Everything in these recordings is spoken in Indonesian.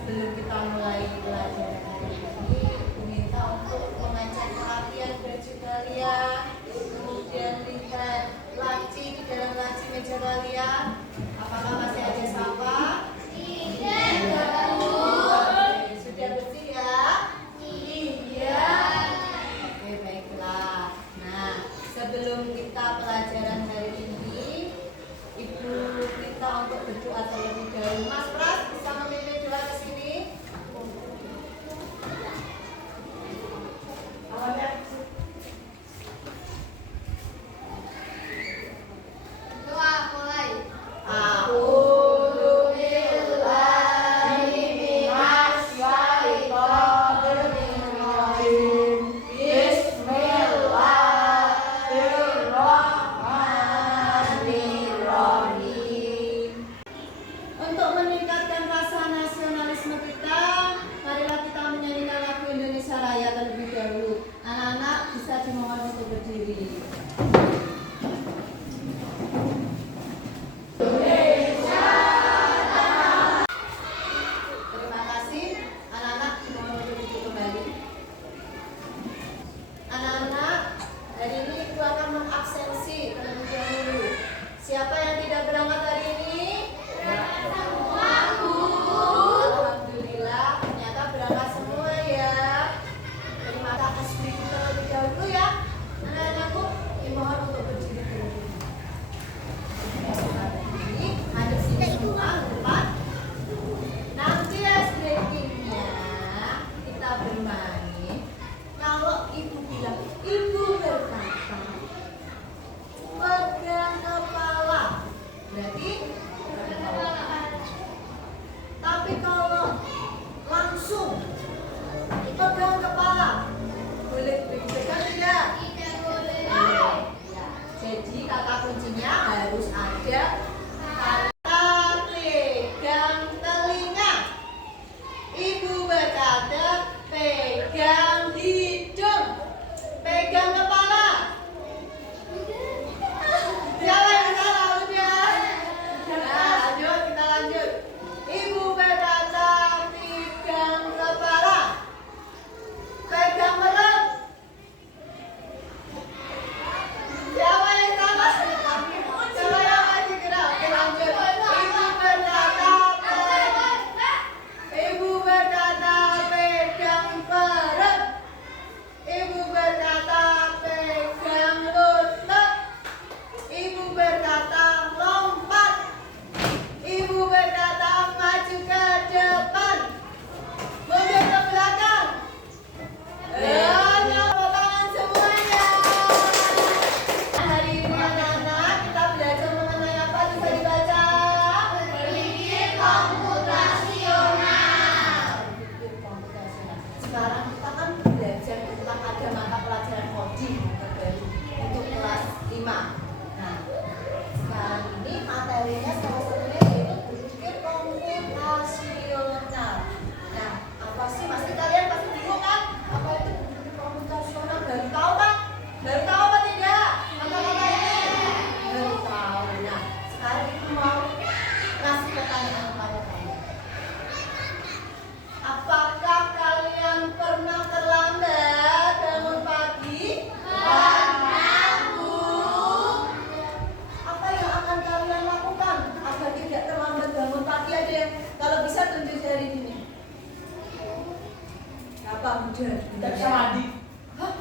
sebelum kita mulai pelajaran hari ini, aku minta untuk mengecek perhatian baju kalian, kemudian lihat laci di dalam laci meja kalian, apakah masih ada sampah? Tidak. Oke, sudah bersih ya? Iya. Oke, baiklah. Nah, sebelum kita pelajaran hari ini, Ibu minta untuk berdoa terlebih dahulu. Mas Pras, bisa memimpin doa ke sini? Doa mulai. Untuk meningkatkan rasa nasionalisme kita, marilah kita menyanyikan lagu Indonesia Raya terlebih dahulu. Anak-anak bisa dimohon untuk berdiri. Terima kasih. Anak-anak dimohon untuk duduk kembali. Anak-anak, hari ini Ibu akan mengabsensi terlebih dahulu. Siapa yang tidak berangkat hari ini? Alhamdulillah, ternyata berangkat semua ya. Terima kasih terlebih dahulu ya. Anak-anakku, dimohon untuk berdiri dulu. Ini hadap sini semua ke depan. Nanti ice breakingnya kita bermain. Kalau ibu bilang, ibu berkata, pegang kepala, berarti tapi kalau langsung pegang kepala, boleh dipegang tidak? Tidak boleh. Ya. Jadi kata kuncinya harus ada kata pegang telinga. Ibu berkata pegang hidung, pegang kepala. Siapa yang salah udah? Nah, lanjut, kita lanjut. Ibu berkata pegang kepala, pegang perut. Siapa yang salah? Siapa yang masih gerak? Oke, lanjut. Ibu berkata pegang perut. Ibu berkata pegang lutut. Ibu berkata lompat. Ibu berkata maju ke depan, mundur ke belakang. Tepuk tangan semuanya. Hari ini anak-anak kita belajar mengenai apa, bisa dibaca? Berpikir komputasional. Berpikir komputasional. Sekarang kita kan belajar tentang ada mata pelajaran coding terbaru untuk kelas 5. Nah, sekarang ini materinya salah satunya yaitu berpikir komputasional. Nah, apa sih? Pasti kalian pasti bingung kan? Apa itu berpikir komputasional? Baru tahu kan? Baru tahu apa tidak? Kata-kata ini? Baru tahu. Nah, sekarang itu mau kasih pertanyaan kepada kalian. Apakah kalian pernah terlambat bangun pagi? Apa yang akan kalian lakukan agar tidak terlambat bangun pagi? Ada yang kalau bisa tunjuk jari gini. Apa udah? Tidak bisa mandi. Hah?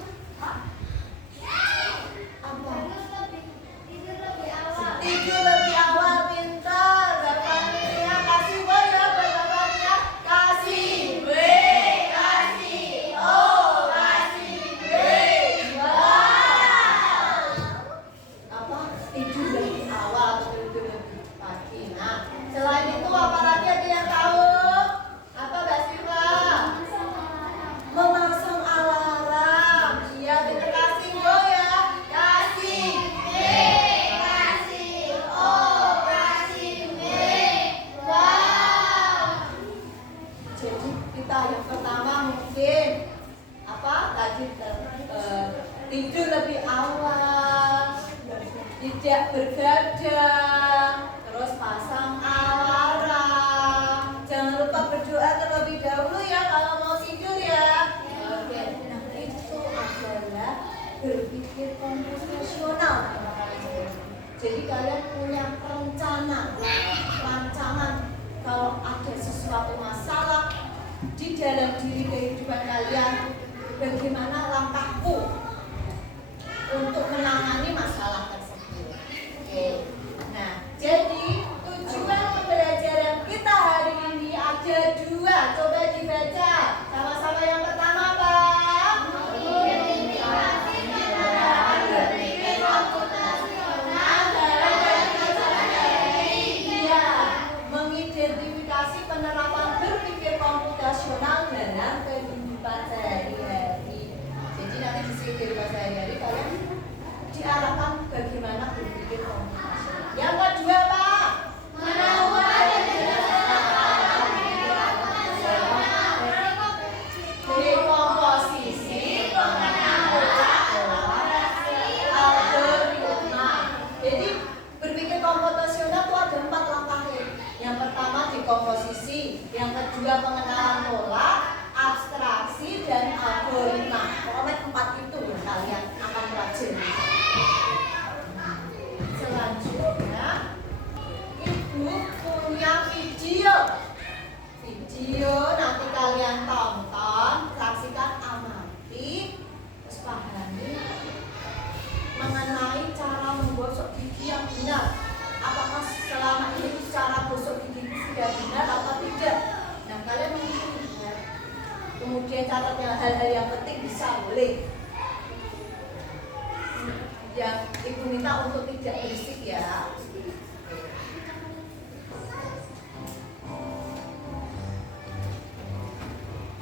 Apa? Tidur lebih awal. Tidur lebih awal, pintar. Bapaknya kasih boy ya, bapaknya kasih B, kasih O, kasih B. Wow. Apa? Tidur lebih awal, tidur lebih pagi. Nah, selain itu apa lagi ada yang tahu? Apa Mbak Siva? Memasang alarm. Iya, kita kasih O ya. Kasih B, kasih O, kasih B. Wow. Jadi kita yang pertama mungkin apa tadi tidur lebih awal, tidak bergadang, terus pasang alarm, jangan lupa berdoa terus. Jadi kalian punya rancangan kalau ada sesuatu masalah di dalam diri kehidupan kalian, bagaimana langkahku untuk menangani masalah tersebut. Oke. Nah, jadi tujuan pembelajaran kita hari ini ada 2. Coba dibaca sama-sama. Yang pertama apa? Mengidentifikasi penerapan berpikir komputasional dalam kehidupan sehari-hari. Jadi nanti di kehidupan sehari-hari kalian diarahkan bagaimana berpikir komputasional. Yang kedua Pak, dekomposisi algoritma. Jadi berpikir komputasional itu ada 4 langkahnya. Yang pertama dekomposisi, yang kedua pengenalan pola, abstraksi, dan algoritma. Pokoknya 4 itu yang kalian akan pelajari. Selanjutnya, Ibu punya video nanti kalian tonton, saksikan, amati, terus pahami mengenai cara menggosok gigi yang benar. Apakah selama ini cara gosok gigi sudah benar atau tidak? Nah, kalian mungkin ya. Kemudian catat hal-hal yang penting bisa boleh. Yang Ibu minta untuk tidak berisik ya.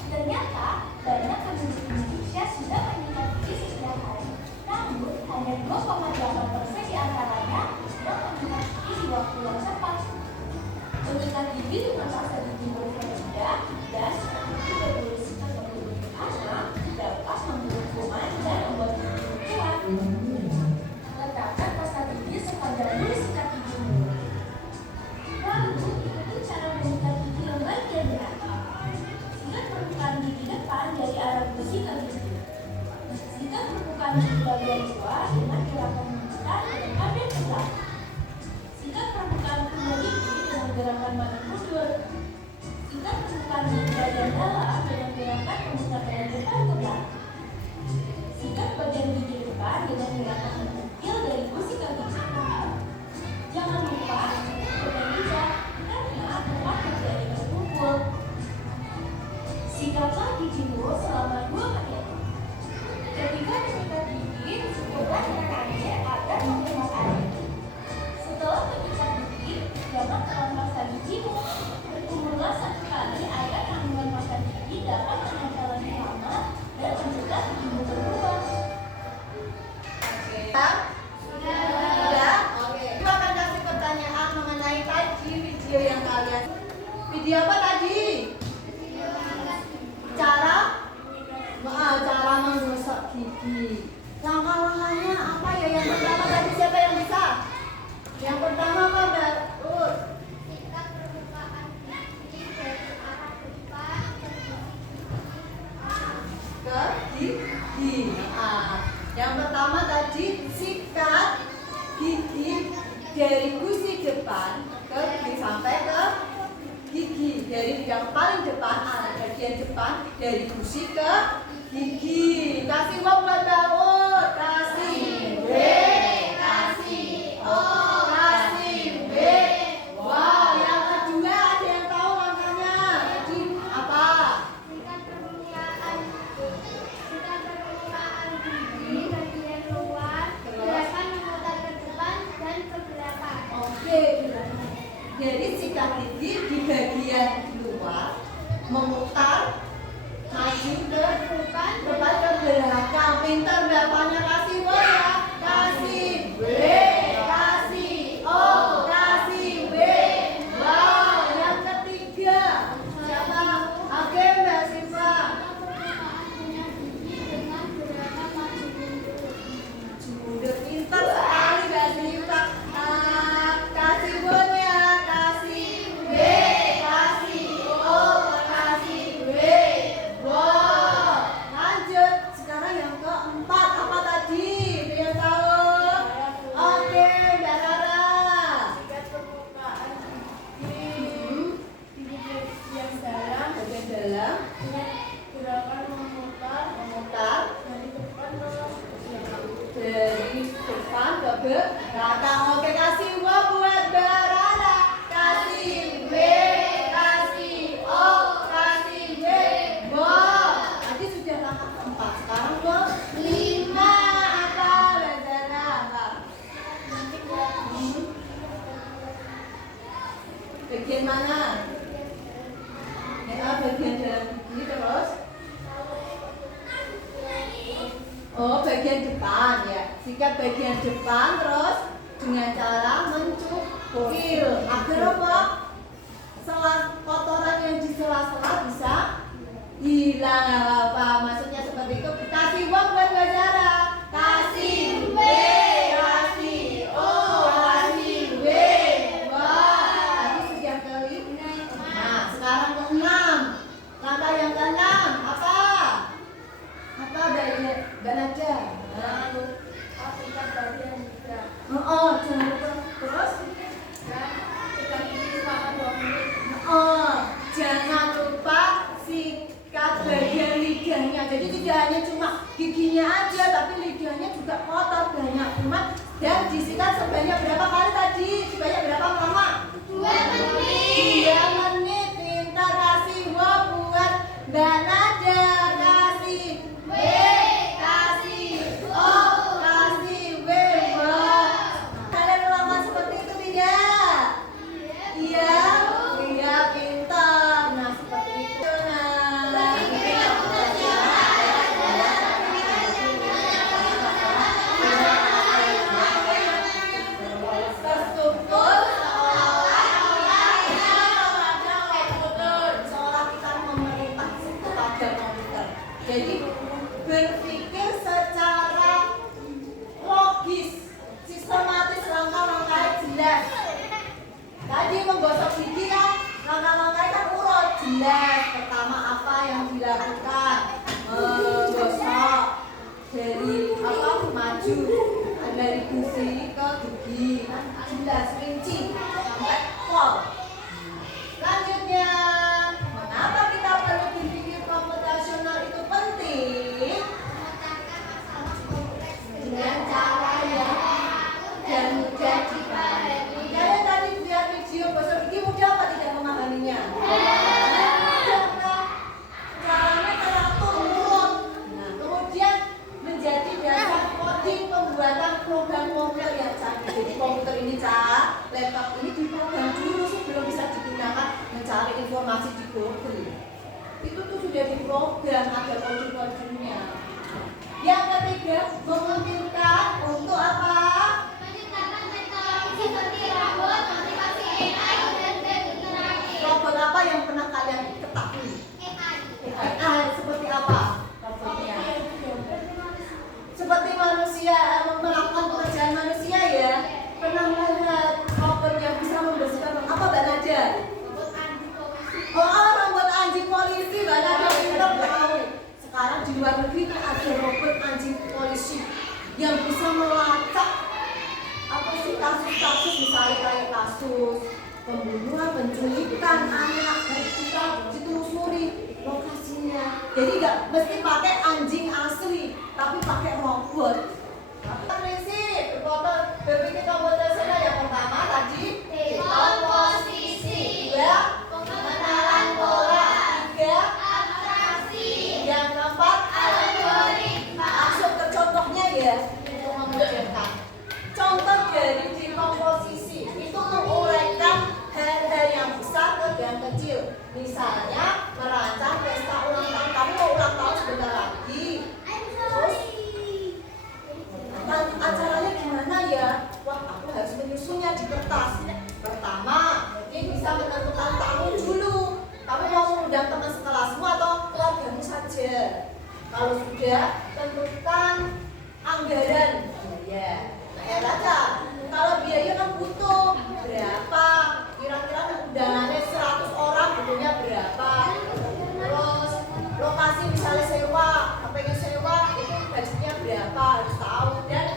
Ternyata banyak penduduk Indonesia sudah meningkat gigi setiap hari. Namun hanya 2,8% di antaranya sedang meningkat gigi di waktu yang cepat. Meningkat gigi dengan pasta gigi berbeda dan seperti berevolusikan memiliki anak dapat membuat kuman dan membuat gigi kuat. Letakkan pasta gigi sepanjang bulu sikat gigi. Lalu ikuti cara menyikat gigi yang bagian berat. Sikat permukaan gigi depan dari arah gusi ke gigi. Sikat permukaan gigi bagian luar dengan gerakan memutar ke depan dan ke belakang. Sikat permukaan kedua gigi dengan gerakan mata mundur. Sikat permukaan gigi bagian dalam dengan gerakan memutar dari depan ke belakang. Sikat bagian gigi depan dengan gerakan mengukil dari gusi ke gigi. Jangan lupa pegang bijak karena tempat terjadi berkumpul. Sikatlah gigimu selama 2 menit. Ketika menyikat gigi, cukuplah dengan air agar menghemat air. Setelah menyikat gigi, jangan telan pasta gigimu. Berkumurlah 1 kali agar kandungan pasta gigi dapat menempel lebih lama dan mencegah gigimu berlubang. Sudah? Oke. Ibu akan kasih pertanyaan mengenai tadi video yang kalian. Video apa tadi? Cara menggosok gigi. Langkah-langkahnya apa ya? Yang pertama tadi siapa yang bisa? Yang pertama apa Mbak? Sikat permukaan gigi dari arah depan Ke gigi. Yang pertama tadi sikat gigi dari gusi depan ke gigi sampai ke gigi, dari yang paling depan, bagian depan dari gusi ke gigi. Kasih wong buat Daud. Kasih W, kasih O, kasih W. Wow, yang kedua ada yang tahu langkahnya? Tadi apa? sikat permukaan gigi bagian luar, gerakan memutar ke depan dan ke belakang. Oke, jadi sikat gigi di bagian luar, memutar, maju ke depan ke belakang. Pintar bapaknya, kasih W ya, kasih W, kasih O, kasih W. Wow, yang ketiga siapa? Oke Mbak Siva. Permukaan punya gigi dengan gerakan maju mundur. Udah pintar sekali Mbak Siva. Kasih W ya, kasih W, kasih O, kasih W. Wow, lanjut. Sekarang yang keempat. Gerakan memutar Memutar dari depan ke dari depan ke belakang. Oke, kasih W buat Barana. Kasih B, kasih O, kasih B. Wow, tadi sudah langkah keempat. Sekarang ke 5. Apa Barana? Apa? Bagian mana? Ya, bagian dalam ini terus. Oh, bagian depan ya. Sikat bagian depan terus dengan cara mencukir agar apa? Kotoran yang di sela-sela bisa hilang. Apa maksudnya seperti itu? Kasih uang buat Mbak Zara. Kasih B, kasih O, kasih W. Wah, tadi sudah kelima. Nah, sekarang ke-6. Langkah yang ke-6 apa? Apa bagian Banaja? Sikat bagian juga. Oh, jangan lupa terus. Dan pegang ini selama 2 menit. Oh, jangan lupa sikat bagian lidahnya. Jadi tidak hanya cuma giginya aja, tapi lidahnya juga kotor, banyak kuman. Dan disikat sebanyak berapa kali tadi? Sebanyak berapa lama? 2 menit. 2 menit. Pintar, kasih W buat Mbak Nada. Kasih B, kasih O, kasih W. Wah, kalian melakukan seperti itu tidak? Iya, iya pintar. Nah seperti itu. Terstruktur seolah kita memerintah kepada komputer. Jadi berpikir secara logis, sistematis, langkah-langkahnya jelas. Tadi menggosok gigi kan, langkah-langkahnya kan urut jelas. Pertama apa yang dilakukan? Menggosok dari apa maju dari gusi ke gigi, jelas rinci sampai pol. Selanjutnya, mengapa kita perlu berpikir komputasional itu penting? Dengan cara yang dan mudah dipahami. Kalian tadi lihat video gosok gigi mudah apa tidak memahaminya? Mudah kan? Caranya teratur urut. Nah, kemudian menjadi dasar coding pembuatan program komputer yang canggih. Jadi komputer ini laptop ini diprogram dulu sebelum bisa digunakan mencari informasi di Google. Itu tuh sudah diprogram, ada kode-kodenya. Yang ketiga, memungkinkan untuk apa? Menciptakan teknologi seperti robot, motivasi AI, dan generasi. Robot apa yang pernah kalian ketahui? AI seperti apa robotnya? Seperti manusia melakukan pekerjaan manusia ya. Pernah melihat robot yang bisa membersihkan apa Mbak Nadia? Oh, robot anjing polisi Mbak Nadia pintar tahu. Sekarang di luar negeri itu ada robot anjing polisi yang bisa melacak apa sih kasus-kasus misalnya kayak kasus pembunuhan, penculikan anak, dan kita ditelusuri lokasinya. Jadi nggak mesti pakai anjing asli, tapi pakai robot. Prinsip berpikir komputasional yang pertama tadi Komposisi. dua pengenalan pola, tiga Abstraksi. yang keempat Algoritma. masuk ke contohnya ya untuk memudahkan. Contoh dari dekomposisi itu menguraikan hal-hal yang besar ke yang kecil. Misalnya merancang pesta ulang tahun. Kamu mau ulang tahun sebentar lagi. Terus acaranya gimana ya? Wah, aku harus menyusunnya di kertas. Pertama, mungkin bisa menentukan tamu dulu. Kamu mau mengundang teman sekelasmu atau keluargamu saja? Kalau sudah, tentukan anggaran biaya. Nah, aja. Kalau biaya kan butuh berapa? Kira-kira undangannya 100 orang butuhnya berapa? Terus lokasi misalnya sewa, pengen sewa itu budgetnya berapa? Harus tahu. Dan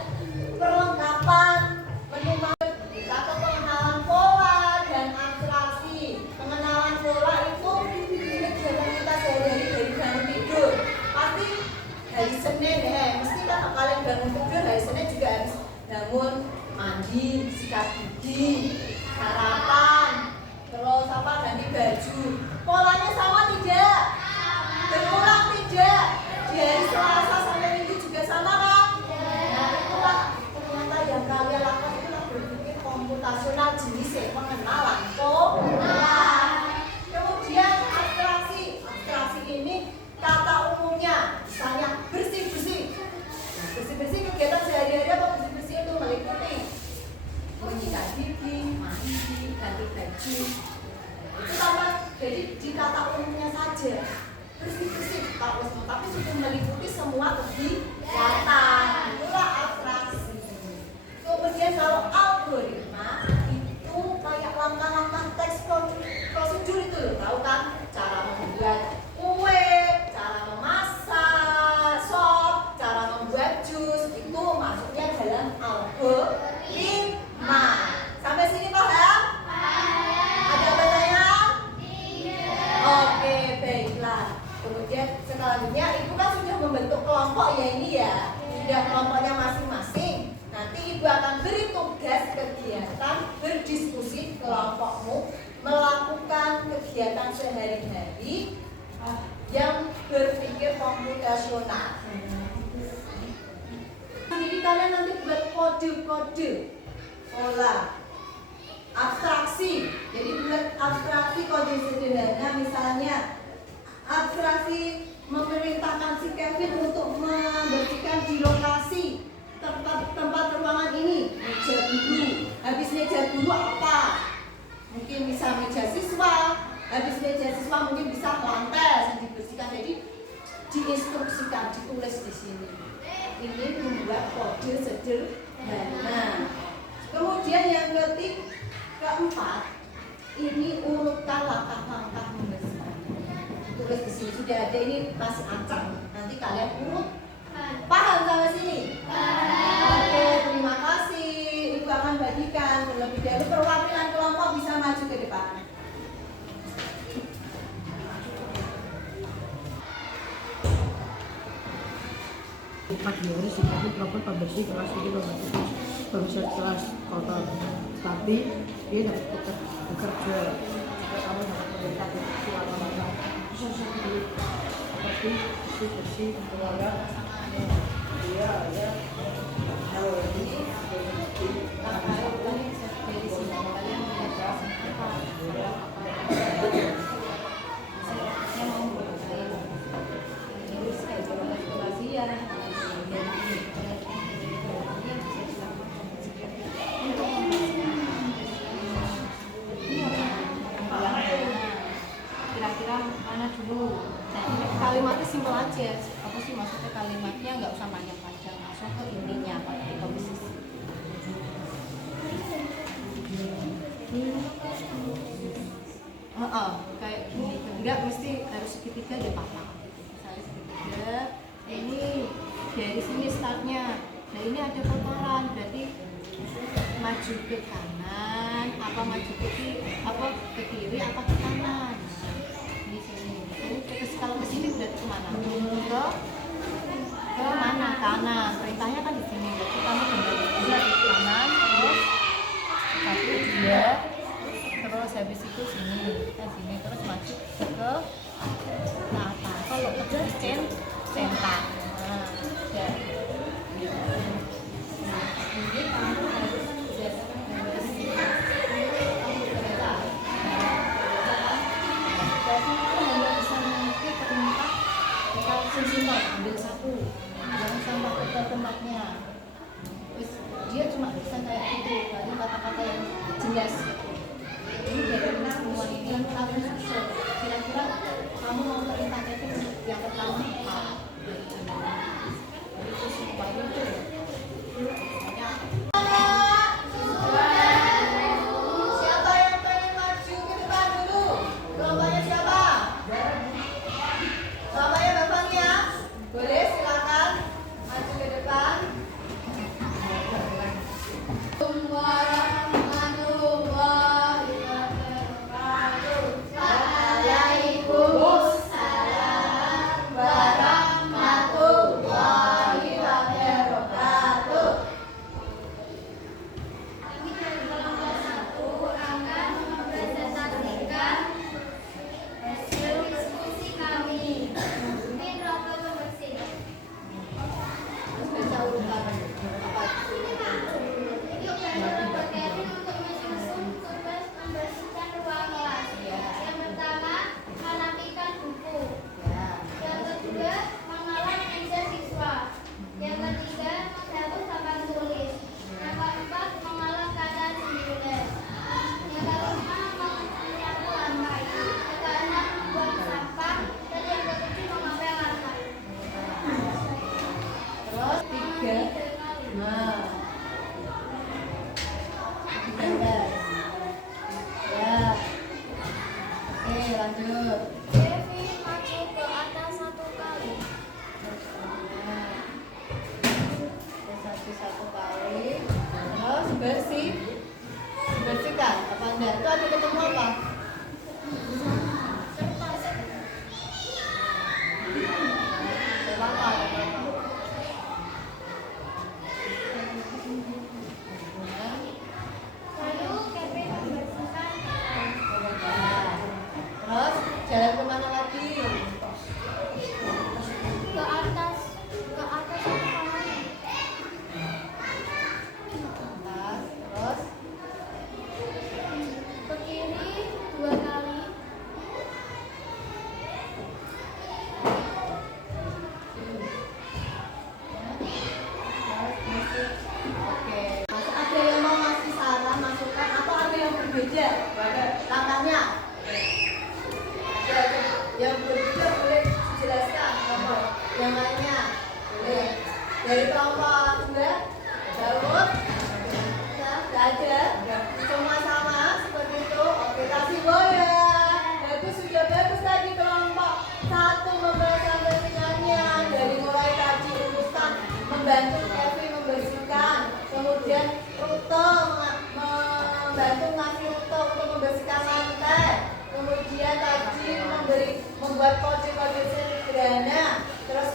perlengkapan menu kita ke pengenalan pola dan abstraksi. Pengenalan pola itu kegiatan kita sehari-hari sikat gigi, sarapan, terus apa ganti baju. Polanya sama tidak? Berulang tidak? Di hari Selasa sampai Minggu juga sama kan? Nah itulah ternyata yang kalian lakukan itulah berpikir komputasional jenis pengenalan pola. Kemudian abstraksi. Abstraksi ini kata umumnya, misalnya bersih-bersih. Nah, bersih-bersih kegiatan sehari-hari apa bersih-bersih itu meliputi menyikat gigi, mandi, ganti baju. Itu sama, jadi di kata umumnya saja bersih-bersih, tapi sudah meliputi semua kegiatan. Itulah abstraksi. Kemudian kalau algoritma itu kayak langkah-langkah teks prosedur itu loh, tahu kan? Cara membuat kue, cara memasak sop, cara membuat jus, itu masuknya dalam algoritma. Sampai sini paham? Ada pertanyaan? Oke, baiklah. Kemudian selanjutnya ibu kan sudah membentuk kelompok ya ini ya, sudah kelompoknya masing-masing. Nanti ibu akan beri tugas kegiatan berdiskusi di kelompokmu melakukan kegiatan sehari-hari yang berpikir komputasional. Jadi kalian nanti buat kode-kode pola abstraksi. Jadi buat abstraksi kode sederhana, misalnya abstraksi memerintahkan si Kevin untuk membersihkan di lokasi tempat ruangan ini meja guru. Habis meja guru apa? Mungkin bisa meja siswa. Habis meja siswa mungkin bisa lantai yang dibersihkan. Jadi diinstruksikan, ditulis di sini. Ini membuat kode sederhana. Kemudian yang keempat, ini urutkan langkah-langkah membersihkan. Tulis di sini sudah ada, ini masih acak. Nanti kalian urut. Paham sampai sini? Oke, terima kasih. Ibu akan bagikan terlebih dahulu perwakilan kelompok bisa maju ke depan. Pagi hari seperti perempuan pembersih kelas ini pembersih kelas kotor, tapi dia dapat bekerja jika kamu dapat melihat suara seperti bersih keluarga dia ya hal ini kira-kira mana dulu? Kalimatnya simpel aja. Apa sih maksudnya kalimatnya, nggak usah panjang-panjang, langsung ke intinya pakai komposisi. Kayak gini, enggak mesti harus segitiga dia patah. Misalnya segitiga, ini dari sini startnya. Nah ini ada kotoran, berarti maju ke kanan, apa maju ke kiri, apa ke kanan. Di sini. Kalau ke sini berarti kemana? Ke mana? Kanan. Perintahnya kan di sini. Berarti kamu kembali ke kanan, terus 1, 2, terus habis itu sini, terus maju ke atas. Kalau ke centang. Nah, ya. Ini kamu harus biasakan membersih. Simpel, ambil satu, jangan sampai ke tempatnya. Terus dia cuma bisa kayak itu, lalu kata-kata yang jelas. Ini dari semua ini kamu susun. Kira-kira kamu mau perintah Kevin yang pertama apa? Itu supaya itu. Siapa yang pengen maju ke depan dulu? Kelompoknya siapa? Kelompoknya bapaknya? Boleh, silakan maju ke depan. Warahmatullahi wabarakatuh. Waalaikumsalam. Lalu Kevin membersihkan Terus jalan kemana lagi? ke atas halaman. Terus Ke kiri 2 kali. oke. Masih ada yang mau ngasih saran, masukan, atau ada yang berbeda? Langkahnya? Ada yang berbeda boleh dijelaskan kelompok yang lainnya? Boleh. Dari kelompok 2, Daud? Tidak ada? Semua sama seperti itu? Oke, kasih boya. Bagus, sudah bagus tadi kelompok 1 membahas bersihkannya. Dari mulai tadi urusan membantu Kevin membersihkan, kemudian Rute membantu ngasih Rute untuk membersihkan lantai, kemudian tadi membuat kode-kode sederhana, terus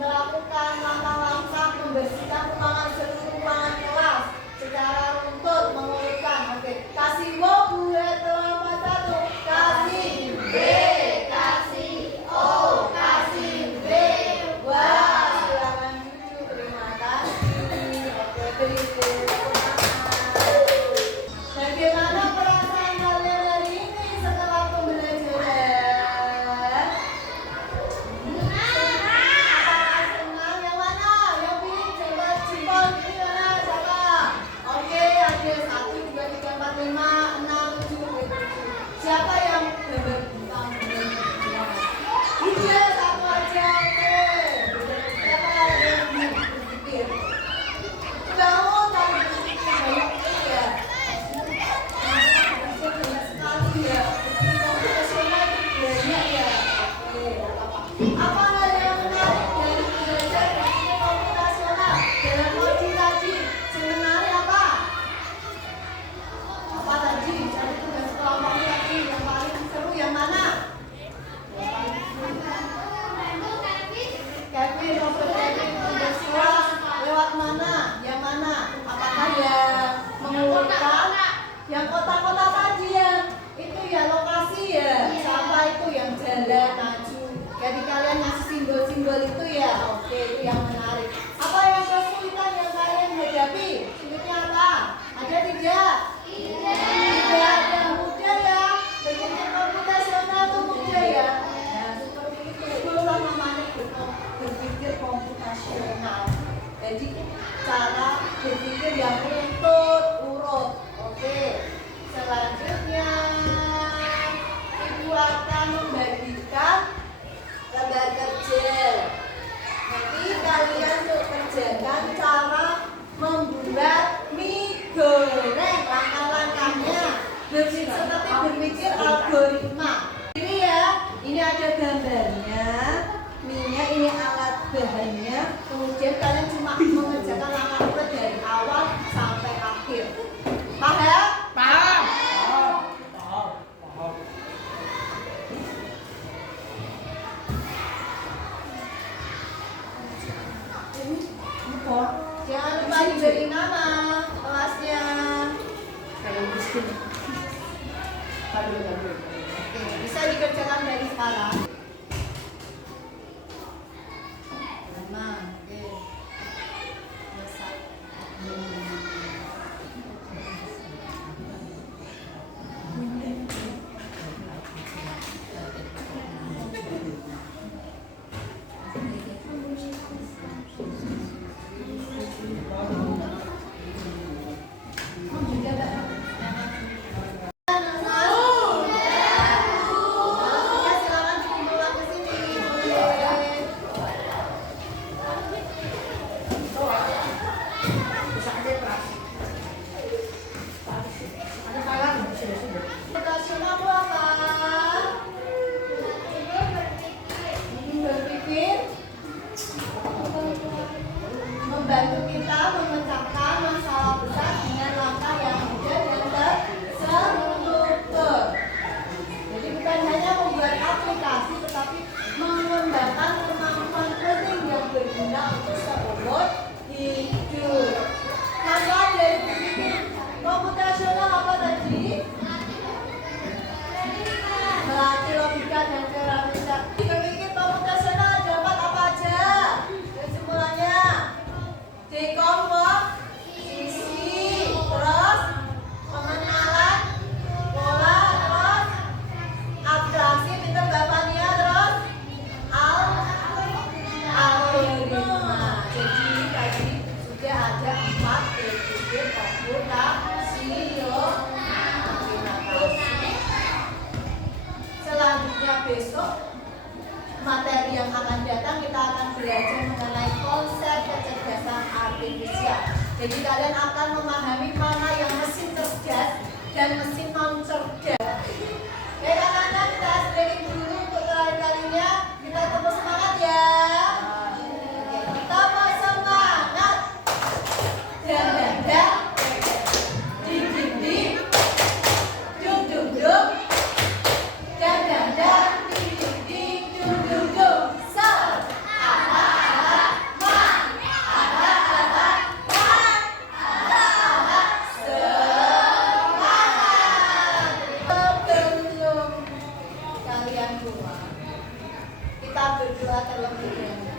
melakukan langkah-langkah membersihkan seluruh ruangan kelas secara runtut, mengurutkan. Oke, kasih wo buat kelompok 1, kasih B, kasih O, kasih B. Wah, silakan duduk. Terima kasih. Oke, berikut. Bagaimana perasaan kalian hari ini setelah pembelajaran? Apakah senang? Yang mana? Yang pilih coba jempol ini mana? Siapa? Oke, ada 1, 2, 3, 4, 5, 6, 7. Siapa yang gambar bintang? Iya, 1 aja. Oke. Siapa yang berpikir? Kamu tadi berpikir banyak ya? Banyak sekali ya. Berpikir profesional itu banyak ya. Oke, apa hal yang menarik dari belajar berpikir komputasional dalam logik tadi? Yang menarik apa? Apa tadi? Cari tugas kelompoknya tadi yang paling seru yang mana? Kevin, Robert Kevin, bersuara lewat mana? Yang mana? Apakah yang mengurutkan? Yang kota-kota tadi yang itu ya lokasi ya? Siapa itu yang jalan maju? Jadi kalian ngasih simbol-simbol itu ya? Oke, itu yang menarik. Apa yang kesulitan yang kalian hadapi? Sulitnya apa? Ada tidak? Tidak ada. Mudah ya? Berpikir komputasional itu mudah ya? Nah, seperti itu. Itulah namanya berpikir komputasional. Jadi cara berpikir yang urut. Oke. Selanjutnya Ibu akan membagikan lembar kerja. Nanti kalian untuk kerjakan cara membuat mie goreng, langkah-langkahnya. Seperti berpikir algoritma. Ini ya, ini ada gambarnya. Mie-nya ini alat bahannya. Kemudian kalian cuma mengerjakan langkah urut dari awal sampai akhir. Paham? Paham. Jangan lupa diberi nama kelasnya. Kayak miskin. Oke, bisa dikerjakan dari sekarang. Oke. Selesai. Silakan Jadi kalian akan memahami mana yang mesin cerdas dan mesin non cerdas. Oke anak-anak, kita breaking dulu untuk terakhir kalinya. Kita tepuk semangat ya. Oke, tepuk semangat. Dan ding ding ding, dum dum dum, dan ding ding ding, dum dum dum. So, sebelum kalian keluar, kita berdoa terlebih dahulu.